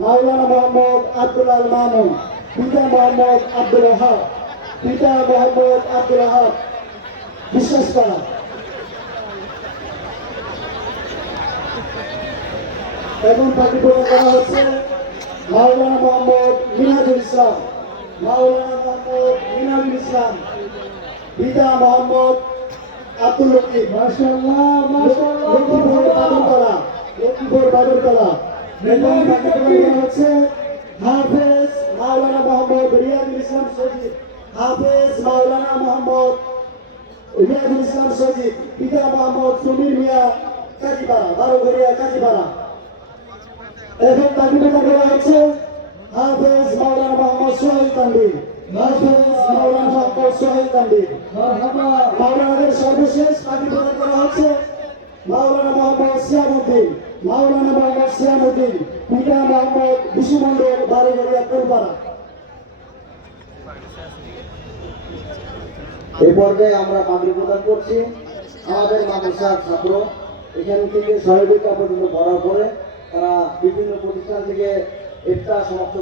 মাওলানা মোহাম্মদ আব্দুল আল মামুন পিতা মোহাম্মদ আব্দুল ওহাব পিতা মোহাম্মদ আব্দুল ওহাব বিশ্বাস করা। এবং তাকে প্রদান করা হচ্ছে মাওলানা মোহাম্মদ মিনাজুল ইসলাম। মাওলানা মোহাম্মদ মিনাজুল ইসলাম। পিতা মোহাম্মদ আব্দুল লতিফ। মাশাআল্লাহ মাশাআল্লাহ। লক্ষ্মীপুর বাদরতলা লক্ষ্মীপুর বাদরতলা। তাকে প্রদান করা হচ্ছে। হাফেজ মাওলানা মোহাম্মদ রিয়াজুল ইসলাম সজিদ হাফেজ মাওলানা মোহাম্মদ রিয়াজুল ইসলাম সজিদ পিতা মোহাম্মদ সুমির মিয়া কাজীপাড়া বারোঘরিয়া কাজীপাড়া। এবং তাকে প্রদান করা হচ্ছে হাফেজ মাওলানা মোহাম্মদ সোহেল তানভীর। হাফেজ মাওলানা মোহাম্মদ সোহেল তানভীর। মাওলানাদের সর্বশেষ তাকে করা হচ্ছে মাওলানা মোহাম্মদ সিয়ামুদ্দিন মাওলানা বাগার সিয়ামুদ্দিন পিতা মোহাম্মদ বিশুমন্ডল বারিগড়িয়া কলপাড়া এই পর্যায়ে আমরা মাদ্রী প্রদান করছি। আমাদের মাদ্রাসার ছাত্র, এখান থেকে সহযোগিতা পর্যন্ত করার পরে তারা বিভিন্ন প্রতিষ্ঠান থেকে একটা সমাপ্ত